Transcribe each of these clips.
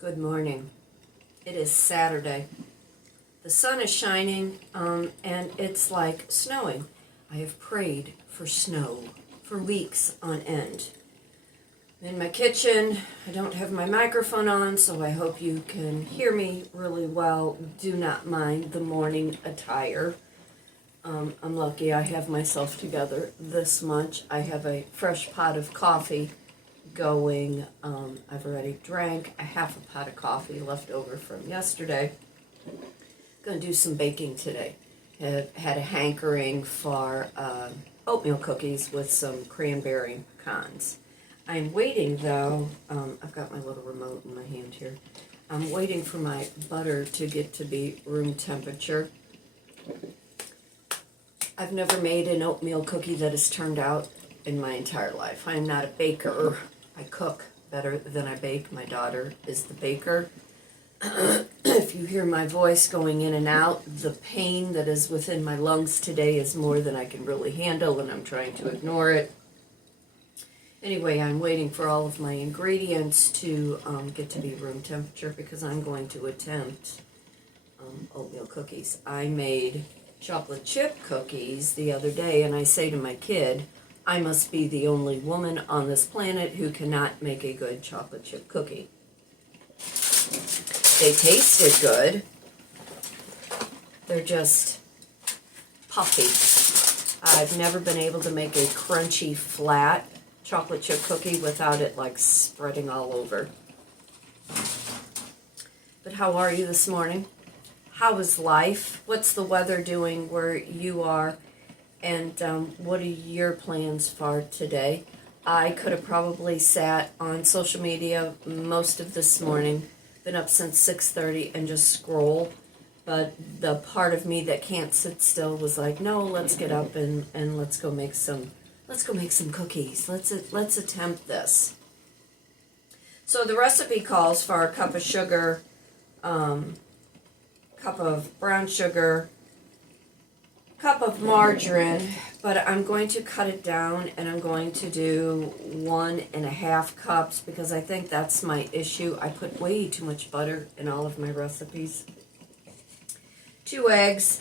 Good morning. It is Saturday. The sun is shining, and it's like snowing. I have prayed for snow for weeks on end. In my kitchen, I don't have my microphone on, so I hope you can hear me really well. Do not mind the morning attire. I'm lucky I have myself together this much. I have a fresh pot of coffee going. I've already drank a half a pot of coffee left over from yesterday. Going to do some baking today. Have had a hankering for oatmeal cookies with some cranberry and pecans. I'm waiting though, I've got my little remote in my hand here. I'm waiting for my butter to get to be room temperature. I've never made an oatmeal cookie that has turned out in my entire life. I am not a baker. I cook better than I bake. My daughter is the baker. If you hear my voice going in and out, the pain that is within my lungs today is more than I can really handle, and I'm trying to ignore it. Anyway, I'm waiting for all of my ingredients to get to be room temperature because I'm going to attempt oatmeal cookies. I made chocolate chip cookies the other day, and I say to my kid, I must be the only woman on this planet who cannot make a good chocolate chip cookie. They tasted good. They're just puffy. I've never been able to make a crunchy, flat chocolate chip cookie without it like spreading all over. But how are you this morning? How is life? What's the weather doing where you are? And what are your plans for today? I could have probably sat on social media most of this morning, been up since 6:30 and just scroll. But the part of me that can't sit still was like, no, let's get up and let's go make some cookies. Let's attempt this. So the recipe calls for a cup of sugar, cup of brown sugar, cup of margarine, but I'm going to cut it down and I'm going to do 1.5 cups because I think that's my issue. I put way too much butter in all of my recipes. 2 eggs,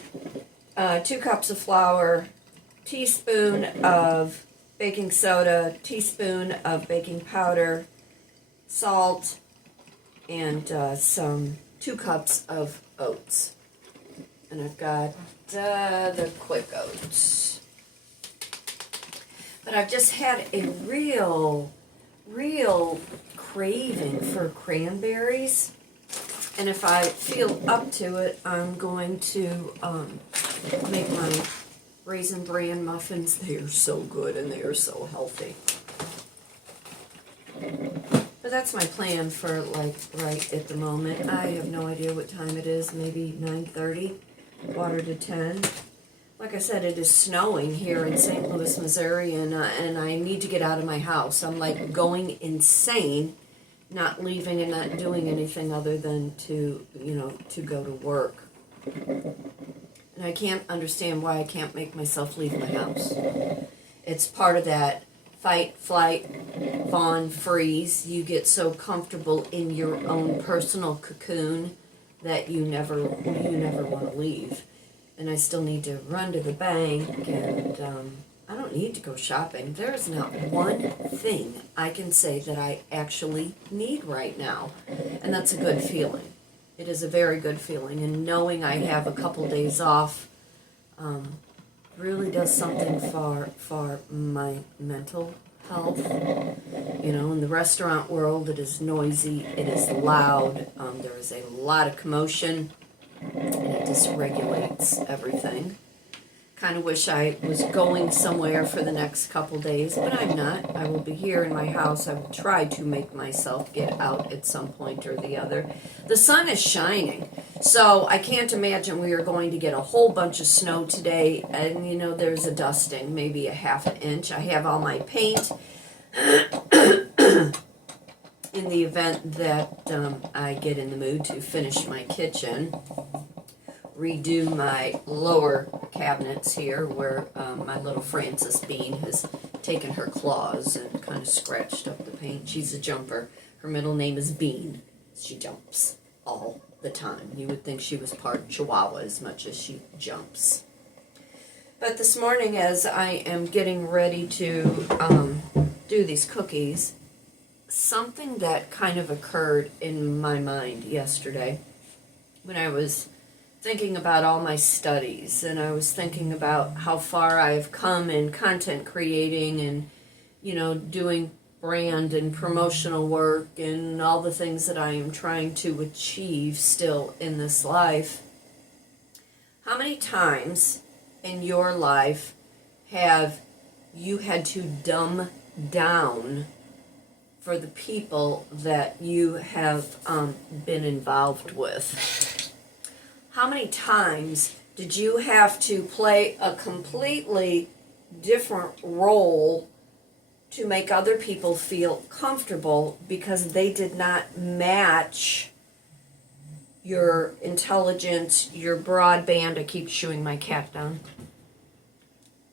2 cups of flour, teaspoon of baking soda, teaspoon of baking powder, salt, and some 2 cups of oats. And I've got the quick oats. But I've just had a real craving for cranberries. And if I feel up to it, I'm going to make my Raisin Bran muffins. They are so good and they are so healthy. But that's my plan for like right at the moment. I have no idea what time it is, maybe 9:30, quarter to 10. Like I said, it is snowing here in St. Louis, Missouri, and I need to get out of my house. I'm like going insane, not leaving and not doing anything other than to go to work. And I can't understand why I can't make myself leave my house. It's part of that fight, flight, fawn, freeze. You get so comfortable in your own personal cocoon that you never want to leave. And I still need to run to the bank, and I don't need to go shopping. There is not one thing I can say that I actually need right now, and that's a good feeling. It is a very good feeling, and knowing I have a couple days off really does something for my mental health. You know, in the restaurant world, it is noisy, it is loud, there is a lot of commotion, and it dysregulates everything. Kind of wish I was going somewhere for the next couple days, but I'm not. I will be here in my house. I will try to make myself get out at some point or the other. The sun is shining, so I can't imagine we are going to get a whole bunch of snow today. And, there's a dusting, maybe a half an inch. I have all my paint in the event that I get in the mood to finish my kitchen. Redo my lower cabinets here where my little Frances Bean has taken her claws and kind of scratched up the paint. She's a jumper. Her middle name is Bean. She jumps all the time. You would think she was part Chihuahua as much as she jumps. But this morning, as I am getting ready to do these cookies, something that kind of occurred in my mind yesterday when I was thinking about all my studies, and I was thinking about how far I've come in content creating and, doing brand and promotional work and all the things that I am trying to achieve still in this life. How many times in your life have you had to dumb down for the people that you have been involved with? How many times did you have to play a completely different role to make other people feel comfortable because they did not match your intelligence, your broadband? I keep chewing my cat down.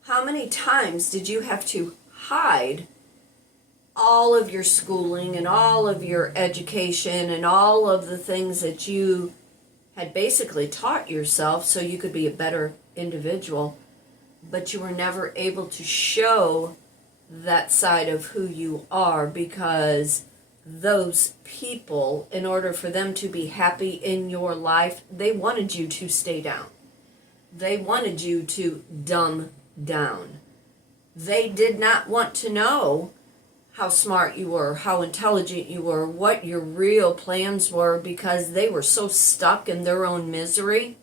How many times did you have to hide all of your schooling and all of your education and all of the things that you had basically taught yourself so you could be a better individual, but you were never able to show that side of who you are because those people, in order for them to be happy in your life, they wanted you to stay down. They wanted you to dumb down. They did not want to know how smart you were, how intelligent you were, what your real plans were, because they were so stuck in their own misery,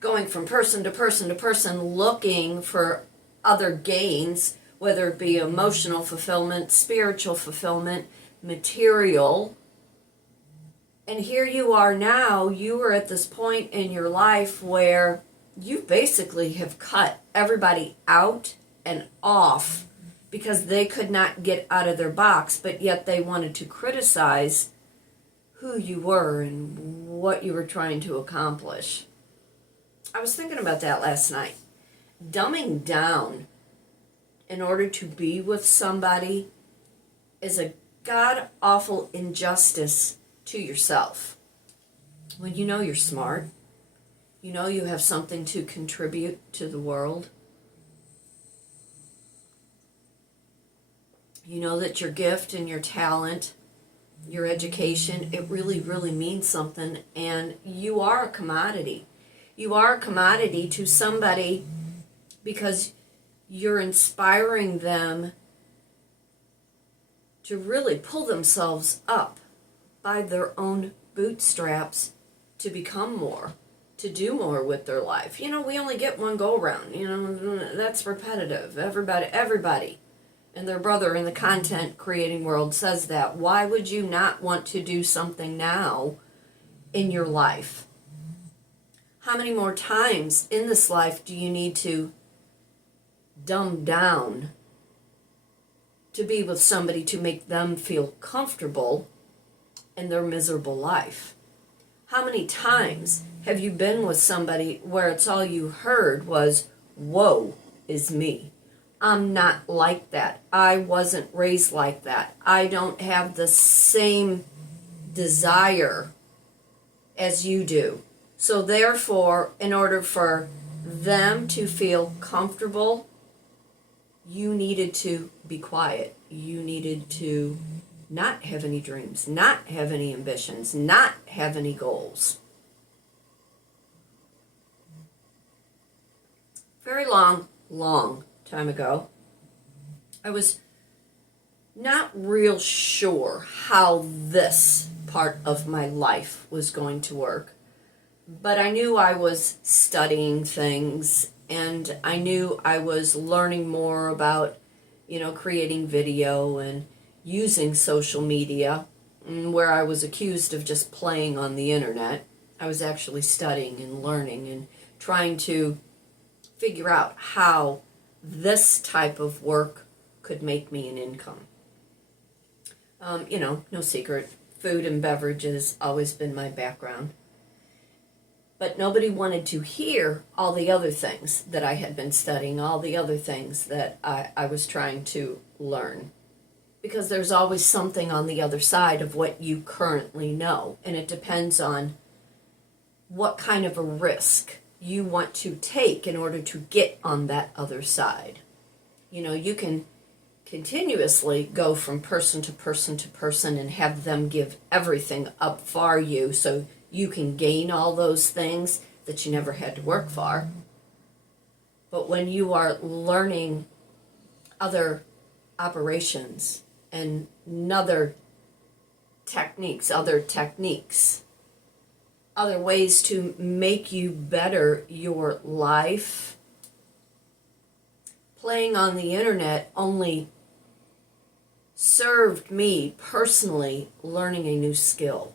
going from person to person to person, looking for other gains, whether it be emotional fulfillment, spiritual fulfillment, material. And here you are now, you are at this point in your life where you basically have cut everybody out and off because they could not get out of their box, but yet they wanted to criticize who you were and what you were trying to accomplish. I was thinking about that last night. Dumbing down in order to be with somebody is a god-awful injustice to yourself. When you know you're smart, you know you have something to contribute to the world, you know that your gift and your talent, your education, it really, really means something, and you are a commodity. You are a commodity to somebody because you're inspiring them to really pull themselves up by their own bootstraps to become more, to do more with their life. We only get one go around. That's repetitive. Everybody and their brother in the content creating world says that. Why would you not want to do something now in your life? How many more times in this life do you need to dumb down to be with somebody to make them feel comfortable in their miserable life? How many times have you been with somebody where it's all you heard was, woe is me. I'm not like that. I wasn't raised like that. I don't have the same desire as you do. So therefore, in order for them to feel comfortable, you needed to be quiet. You needed to not have any dreams, not have any ambitions, not have any goals. Very long time ago, I was not real sure how this part of my life was going to work, but I knew I was studying things, and I knew I was learning more about, creating video and using social media, where I was accused of just playing on the internet. I was actually studying and learning and trying to figure out how this type of work could make me an income. No secret, food and beverage has always been my background. But nobody wanted to hear all the other things that I had been studying, all the other things that I was trying to learn. because there's always something on the other side of what you currently know, and it depends on what kind of a risk you want to take in order to get on that other side. You know, you can continuously go from person to person to person and have them give everything up for you so you can gain all those things that you never had to work for. But when you are learning other operations and other techniques, other ways to make you better your life, playing on the internet only served me personally learning a new skill.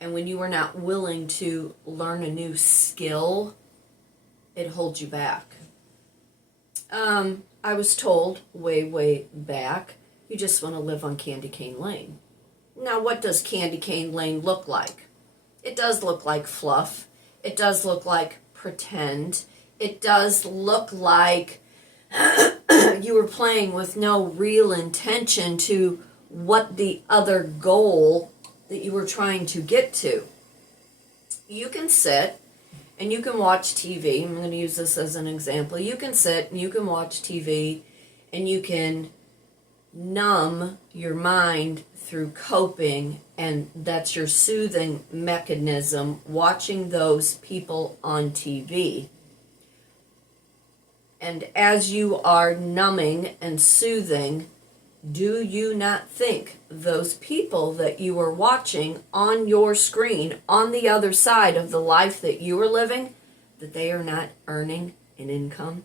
And when you are not willing to learn a new skill, it holds you back. I was told way back, you just want to live on Candy Cane Lane. Now, what does Candy Cane Lane look like? It does look like fluff. It does look like pretend. It does look like you were playing with no real intention to what the other goal that you were trying to get to. You can sit and you can watch TV. I'm going to use this as an example. You can sit and you can watch TV and you can numb your mind through coping, and that's your soothing mechanism, watching those people on TV. And as you are numbing and soothing, do you not think those people that you are watching on your screen, on the other side of the life that you are living, that they are not earning an income?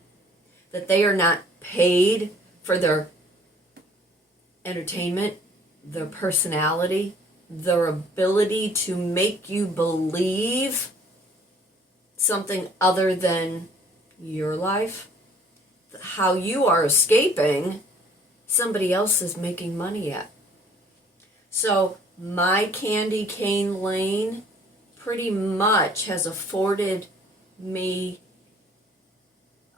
That they are not paid for their entertainment, their personality, their ability to make you believe something other than your life? How you are escaping, somebody else is making money at. So my Candy Cane Lane pretty much has afforded me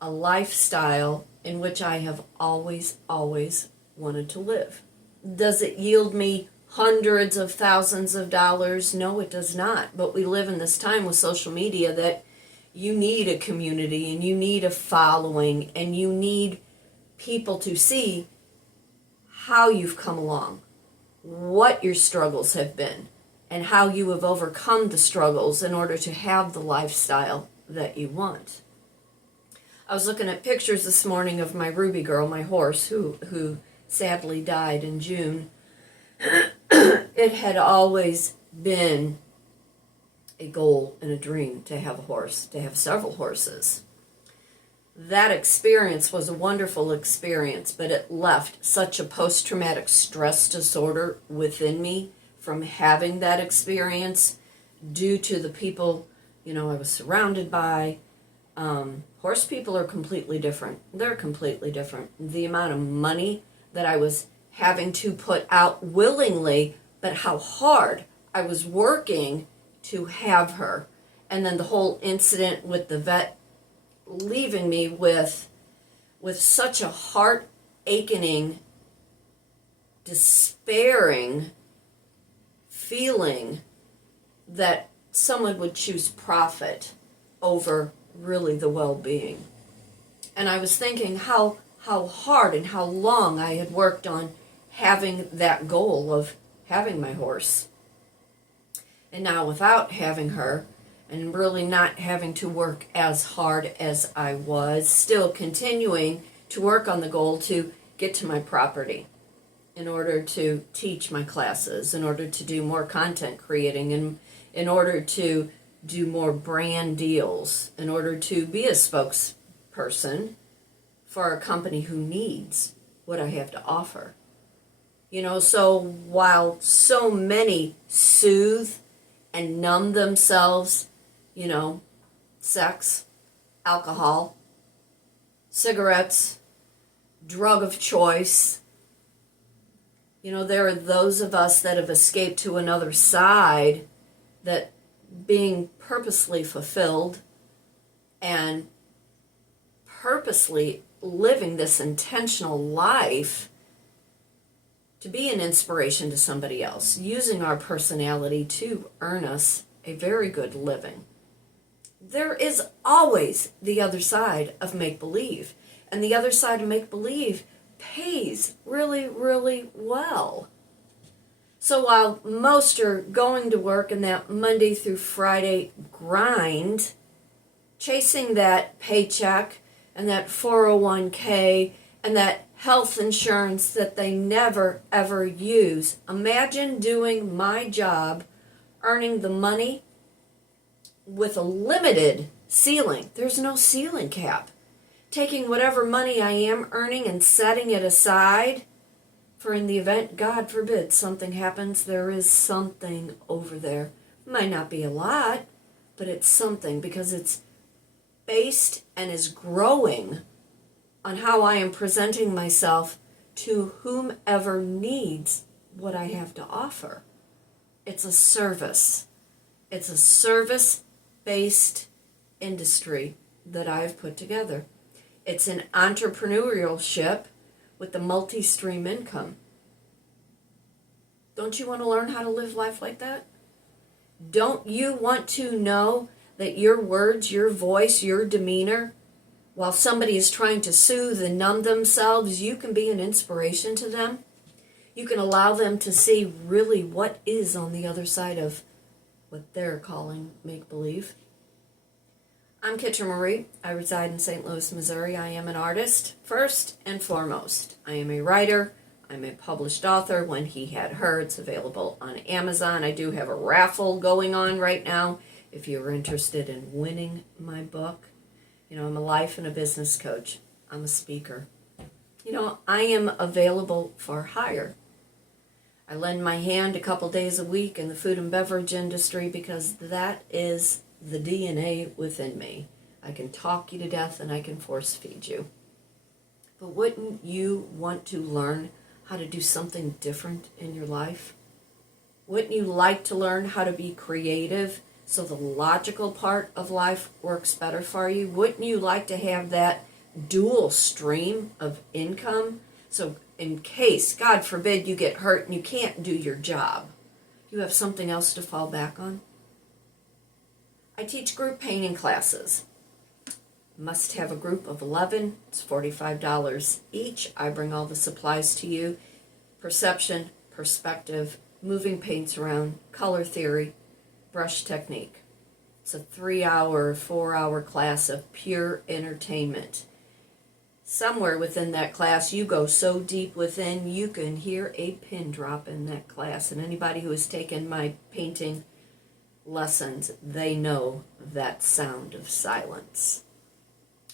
a lifestyle in which I have always wanted to live. Does it yield me hundreds of thousands of dollars? No, it does not. But we live in this time with social media that you need a community and you need a following and you need people to see how you've come along, what your struggles have been, and how you have overcome the struggles in order to have the lifestyle that you want. I was looking at pictures this morning of my Ruby girl, my horse, who sadly died in June. It had always been a goal and a dream to have a horse, to have several horses. That experience was a wonderful experience, but it left such a post-traumatic stress disorder within me from having that experience due to the people, I was surrounded by. Horse people are completely different. They're completely different. The amount of money that I was having to put out willingly, but how hard I was working to have her. And then the whole incident with the vet leaving me with such a heart aching, despairing feeling that someone would choose profit over really the well-being. And I was thinking how hard and how long I had worked on having that goal of having my horse. And now without having her, and really not having to work as hard as I was, still continuing to work on the goal to get to my property in order to teach my classes, in order to do more content creating, and in order to do more brand deals, in order to be a spokesperson for a company who needs what I have to offer. So while so many soothe and numb themselves, sex, alcohol, cigarettes, drug of choice. There are those of us that have escaped to another side, that being purposely fulfilled and purposely living this intentional life to be an inspiration to somebody else, using our personality to earn us a very good living. There is always the other side of make-believe, and the other side of make-believe pays really, really well. So while most are going to work in that Monday through Friday grind, chasing that paycheck and that 401k and that health insurance that they never ever use, imagine doing my job, earning the money with a limited ceiling. There's no ceiling cap. Taking whatever money I am earning and setting it aside for in the event, God forbid, something happens, there is something over there. Might not be a lot, but it's something because it's based and is growing on how I am presenting myself to whomever needs what I have to offer. It's a service. It's a service-based industry that I've put together. It's an entrepreneurship with the multi-stream income. Don't you want to learn how to live life like that? Don't you want to know that your words, your voice, your demeanor, while somebody is trying to soothe and numb themselves, you can be an inspiration to them? You can allow them to see really what is on the other side of what they're calling make-believe. I'm Kitryn Marie. I reside in St. Louis, Missouri. I am an artist, first and foremost. I am a writer. I'm a published author. When He Had Her, it's available on Amazon. I do have a raffle going on right now if you're interested in winning my book. You know, I'm a life and a business coach. I'm a speaker. You know, I am available for hire. I lend my hand a couple days a week in the food and beverage industry because that is the DNA within me. I can talk you to death and I can force feed you. But wouldn't you want to learn how to do something different in your life? Wouldn't you like to learn how to be creative so the logical part of life works better for you? Wouldn't you like to have that dual stream of income? So in case, God forbid, you get hurt and you can't do your job, you have something else to fall back on. I teach group painting classes. Must have a group of 11. It's $45 each. I bring all the supplies to you. Perception, perspective, moving paints around, color theory, brush technique. It's a 3-hour, 4-hour class of pure entertainment. Somewhere within that class, you go so deep within, you can hear a pin drop in that class. And anybody who has taken my painting lessons, they know that sound of silence.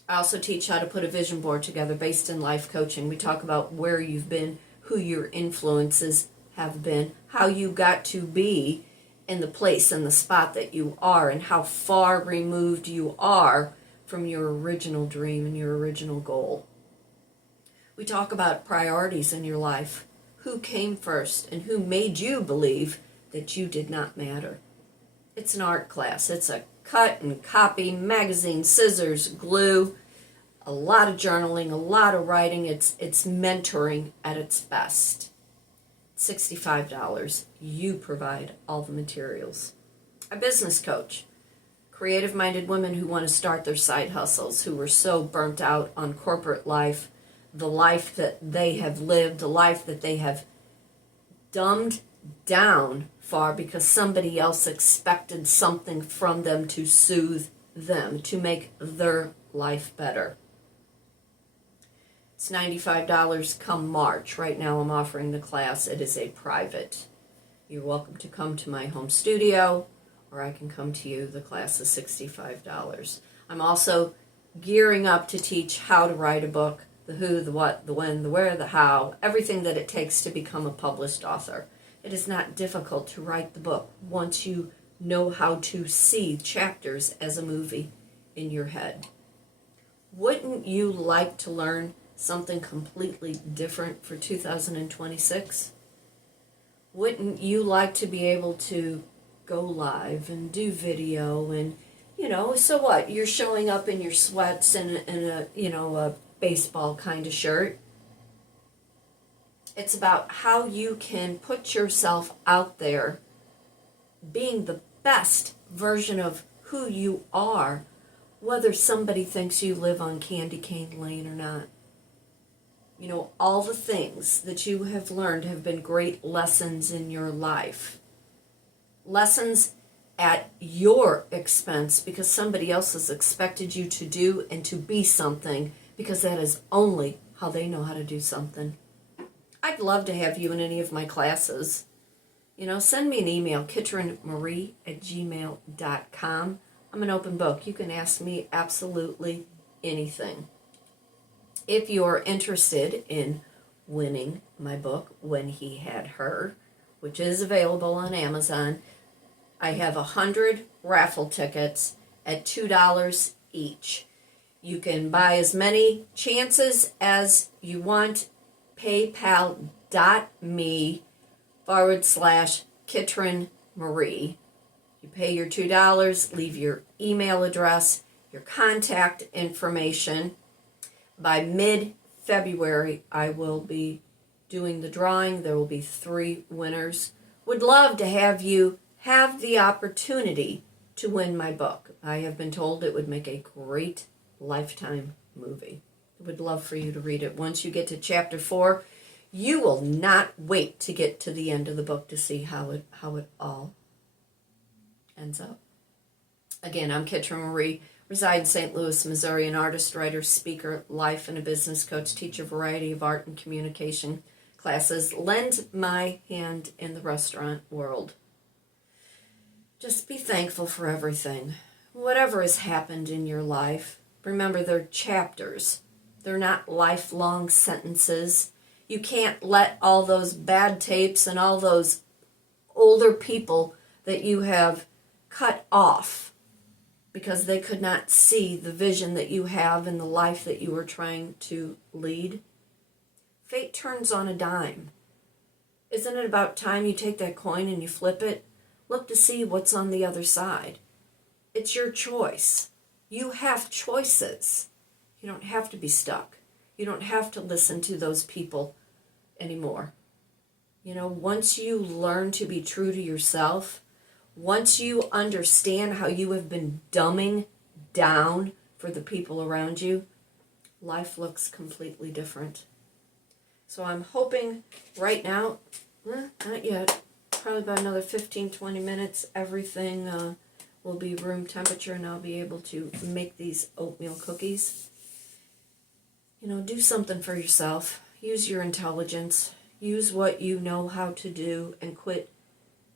I also teach how to put a vision board together based in life coaching. We talk about where you've been, who your influences have been, how you got to be in the place and the spot that you are, and how far removed you are from your original dream and your original goal. We talk about priorities in your life. Who came first and who made you believe that you did not matter? It's an art class. It's a cut and copy, magazine, scissors, glue, a lot of journaling, a lot of writing. It's mentoring at its best. $65. You provide all the materials. A business coach. Creative-minded women who want to start their side hustles, who are so burnt out on corporate life, the life that they have lived, the life that they have dumbed down for because somebody else expected something from them to soothe them, to make their life better. It's $95 come March. Right now I'm offering the class. It is a private. You're welcome to come to my home studio, or I can come to you. The class is $65. I'm also gearing up to teach how to write a book, the who, the what, the when, the where, the how, everything that it takes to become a published author. It is not difficult to write the book once you know how to see chapters as a movie in your head. Wouldn't you like to learn something completely different for 2026? Wouldn't you like to be able to go live and do video and, so what? You're showing up in your sweats and a baseball kind of shirt. It's about how you can put yourself out there being the best version of who you are, whether somebody thinks you live on Candy Cane Lane or not. You know, all the things that you have learned have been great lessons in your life. Lessons at your expense because somebody else has expected you to do and to be something because that is only how they know how to do something. I'd love to have you in any of my classes. You know, send me an email, kitrynmarie@gmail.com. I'm an open book. You can ask me absolutely anything. If you're interested in winning my book, When He Had Her, which is available on Amazon, I have 100 raffle tickets at $2 each. You can buy as many chances as you want. PayPal.me/Kitryn Marie. You pay your $2, leave your email address, your contact information. By mid-February, I will be doing the drawing. There will be 3 winners. Would love to have you have the opportunity to win my book. I have been told it would make a great Lifetime movie. I would love for you to read it. Once you get to chapter 4, you will not wait to get to the end of the book to see how it all ends up. Again, I'm Kitryn Marie, reside in St. Louis, Missouri, an artist, writer, speaker, life and a business coach, teach a variety of art and communication classes, lend my hand in the restaurant world. Just be thankful for everything. Whatever has happened in your life, remember they're chapters. They're not lifelong sentences. You can't let all those bad tapes and all those older people that you have cut off because they could not see the vision that you have in the life that you were trying to lead. Fate turns on a dime. Isn't it about time you take that coin and you flip it? Look to see what's on the other side. It's your choice. You have choices. You don't have to be stuck. You don't have to listen to those people anymore. You know, once you learn to be true to yourself, once you understand how you have been dumbing down for the people around you, life looks completely different. So I'm hoping right now, not yet, probably about another 15-20 minutes, everything will be room temperature and I'll be able to make these oatmeal cookies. You know, do something for yourself. Use your intelligence. Use what you know how to do and quit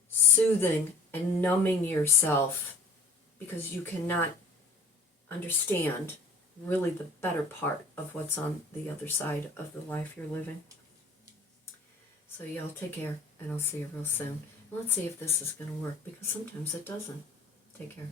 soothing and numbing yourself because you cannot understand really the better part of what's on the other side of the life you're living. So y'all take care, and I'll see you real soon. Let's see if this is going to work, because sometimes it doesn't. Take care.